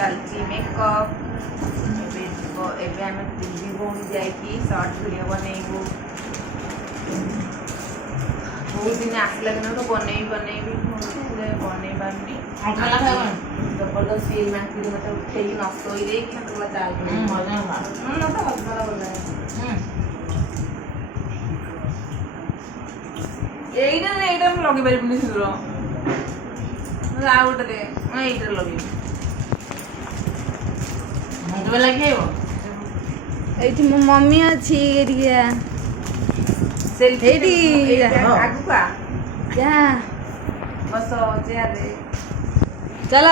चलती मेकअप एबे आम दिल्ली भौणी जाकि सर्ट भिडियो बनईबू बहुत दिन आसला दिन तो बनई बनई पारनी जबरदस्त ये मांकी मत उठे नष्ट हो गई मत चाल मत हजमाला बोला এইটা না এটা আমি লগে পারিবনি ছিল ଆଉ ଗୋଟେ ଦେ ମୁଁ ଏଇଟାରେ ଲଗେଇବି ମତେ ଲାଗିବ ଏଇଠି ମୋ ମମି ଅଛି ଏରିଆ ସେଇଠି ଆଗକୁ ଆ ଯା ବସ ଚେୟାରରେ ଚାଲ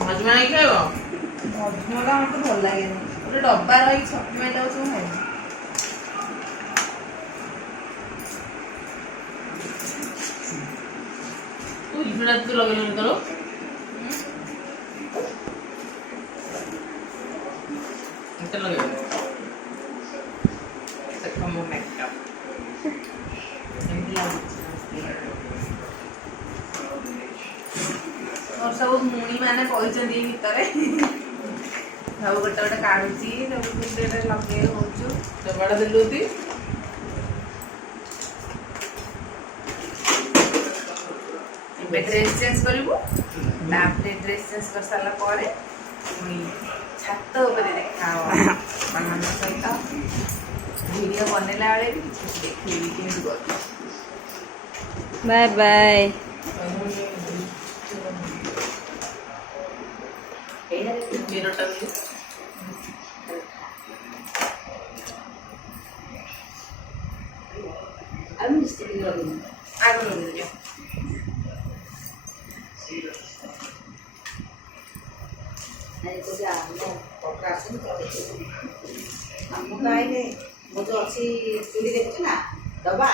ମଜମା ନେଇ ଖାଇବ ମଜମାଟା ମତେ ଭଲ ଲାଗେନି ଗୋଟେ ଡବା ରହିକି ଛକି ମାଇଲା ହଉଛି ମୁଁ ଖାଇବି ତୁ ଇଫିଣା ତୁ ଲଗେଇଲୁନି ତୋର ଏତେ ଲଗେଇବ ଦେଖ ମୋ ମେକଅପ୍ ଏମିତି ଲାଗୁଛି ମୋର ସବୁ ମୁଣି ମାନେ କହିଛନ୍ତି ଭିତରେ ସବୁ ଗୋଟେ ଗୋଟେ କାଢୁଛି ସବୁ ଗୋଟେ ଲଗେଇ ହଉଛୁ ସେବାଟା ଦେଲୁତି ଏବେ ଡ୍ରେସ୍ ଚେଞ୍ଜ କରିବୁ ତାପରେ ଡ୍ରେସ୍ ଚେଞ୍ଜ କରିସାରିଲା ପରେ ପୁଣି ଛାତ ଉପରେ ଦେଖାହବ ମାନଙ୍କ ସହିତ ଭିଡ଼ିଓ ବନେଇଲା ବେଳେ ବି କିଛି ଦେଖେଇବି କେମିତି କରୁ ବାଏ ବାଏ ମିରରଟା ବି ଆଗ ଲଗେଇଦିଅ ଆମକୁ ଆଇଲେ ମୁଁ ତ ଅଛି ଚୁଡ଼ି ଦେଖୁଛୁ ନା ଦବା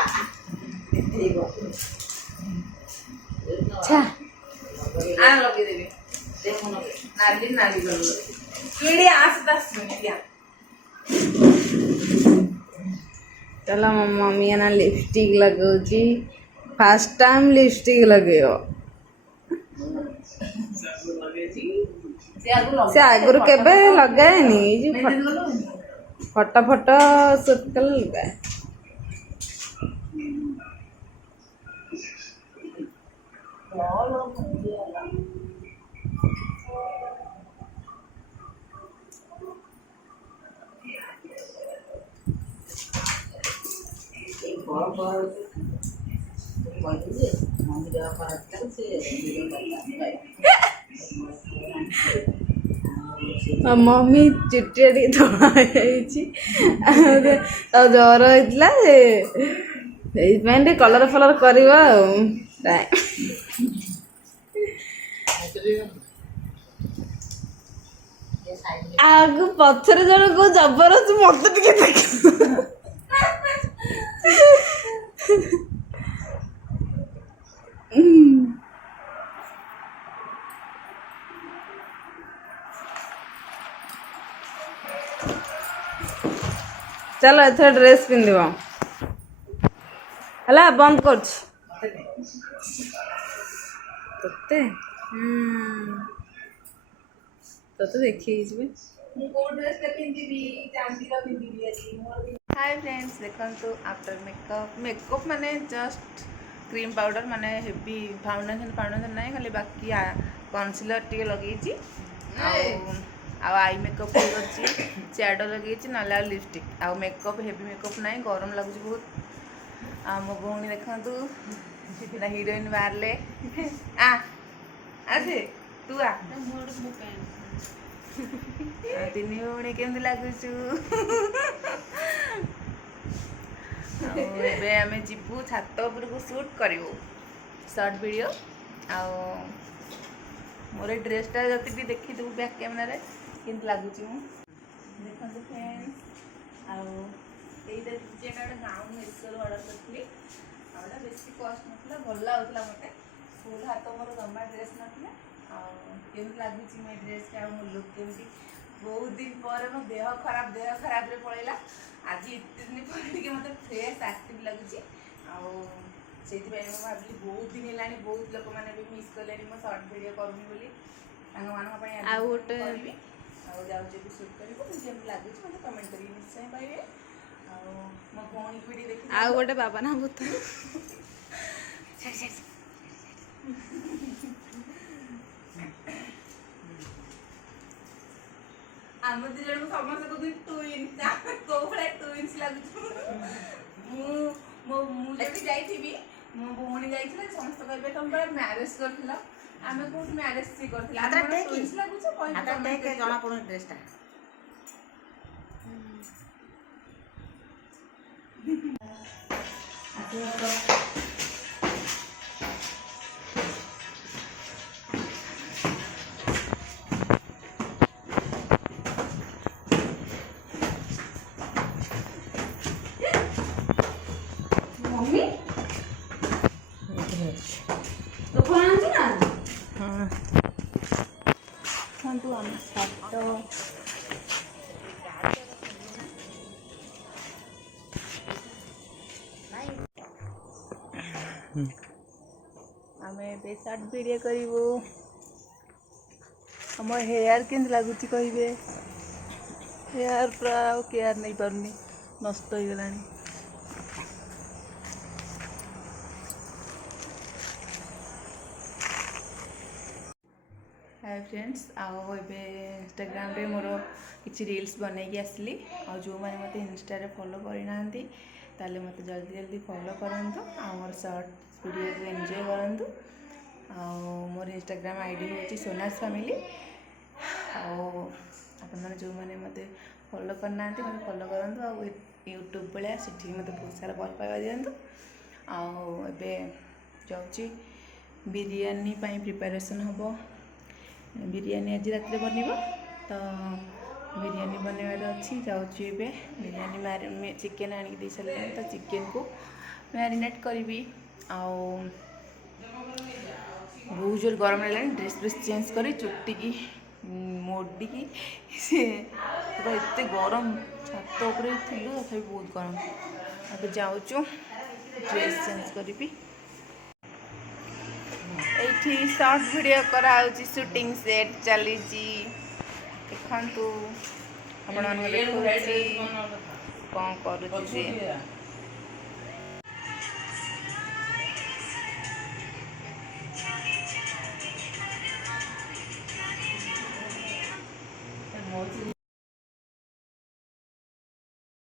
ଆ ଲଗେଇଦେବି ନାଲି ନାଲି କଲର କିଡି ଆସତା ସୁନିଆ चलो ମୋ मम्मी ना लिपस्टिक लगाऊची फर्स्ट टाइम लिपस्टिक लगेयो से आगुर केबे लगाएनी फोटो फोटो शूट कर लगाए मम्मी चुटिया टी धड़ा जर होता से कलर फलर करवा आग पछरे जन को जबरदस्त मत टिके देख चलो एथर ड्रेस पिंधिब है बंद कर देखिए हाय फ्रेंड्स देखो आफ्टर मेकअप मेकअप माने जस्ट क्रीम पाउडर माने हेवी फाउंडेशन ना खाली बाकी कनसिलर टी लगे आई मेकअप शैडो लगे ना लिपस्टिक आ मेकअप हेवी मेकअप ना गरम लगुच बहुत आ मो भौणी देखु हीरोइन बाहर आसे तू आ तीन भौणी केमती लगुचु आम जीवु छात उपरको शूट करूँ शॉर्ट वीडियो आ मोर ड्रेसटा जति भी देखी देबू बैक कैमरा केमती लगुच देखो फ्रेंड्स आईटा गोटे गाउन मेसोर अर्डर करी बेस कस्ट ना भल लगुला मत फुल हाथ मोर जमा ड्रेस ना केमती लगुच मो ड्रेस आ मो लुक केमती बहुत दिन पर मो देह खराब पड़ेगा आज एत दिन पर मत फ्रेश एक्टिव लगुच ସେଇଥିପାଇଁ ମୁଁ ଭାବିଲି ବହୁତ ଦିନ ହେଲାଣି ବହୁତ ଲୋକମାନେ ବି ମିସ୍ କଲେଣି ମୋ ସର୍ଟ ଭିଡ଼ିଓ କରୁନି ବୋଲି ତାଙ୍କମାନଙ୍କ ପାଇଁ ଆଉ ଗୋଟେ କରିବି। ଆଉ ଯାଉଛି ବି ସୁଟ୍ କରିବୁ ଯେମିତି ଲାଗୁଛି ମୋତେ କମେଣ୍ଟ କରିକି ନିଶ୍ଚୟ କହିବେ। ଆଉ ମୋ ଭଉଣୀକୁ ବି ଦେଖି ଆଉ ଗୋଟେ ବାବା ନା ଭୂତ ଆମ ଦି ଜଣଙ୍କୁ ସମସ୍ତେ କହୁଛନ୍ତି ଟୁଇନ୍ସ ଆମେ କୋଉ ଭଳିଆ ଟୁଇନ୍ସ ଲାଗୁଛୁ। ମୁଁ ଯଦି ଯାଇଥିବି ମୋ ଭଉଣୀ ଯାଇଥିଲା ସମସ୍ତେ କହିବେ ତମେ ପରା ମ୍ୟାରେଜ କରିଥିଲ ଆମେ କୋଉଠି ମ୍ୟାରେଜ ସିଏ କରିଥିଲା ଆମେ କଣ ଟୁଇନ୍ସ ଲାଗୁଛୁ କହିବେ ଜଣା ପଡୁନି ଡ୍ରେସଟା। मम्मी तो फोन आंची ना हाँ तू हम फोटो आमे बे शॉर्ट वीडियो करिवो हम हेयर केन लागुची कहिबे हेयर पूरा केयर नहीं पारनी नष्ट हो गलानी। हाय फ्रेंड्स आओ एबे इंस्टाग्राम रे मोर किछि रील्स बनैकी आसली आ जो माने मते इंस्टा रे फॉलो करि नांती ताले मते जल्दी जल्दी फॉलो करंतु आ मोर शॉर्ट वीडियो को एंजॉय करंतु। आ मोर इंस्टाग्राम आईडी होची सोनास फैमिली आ अपन माने जो माने मते फॉलो कर नांती मते फॉलो करंतु आ यूट्यूब बळे सेठी मते बहुत सारा भल पाइबा दियंतु। आ एबे जाउची बिरयानी पई प्रिपरेशन हबो बिरयानी आज रात बनब तो बिरयानी बनवार अच्छी जाऊँगी बिरयानी चिकेन आनिक दे सारे तो चिकेन को मैरिनेट करी बहुत जोर गरम है ड्रेस फ्रेस चेंज कर चुटी की मोडिकी सी एत गरम छात उपरे थी तथा बहुत गरम अब जाऊँ ड्रेस चेंज करी एठी शॉर्ट वीडियो कराउची शूटिंग सेट चली देखु आपण देखुची कौन करुची से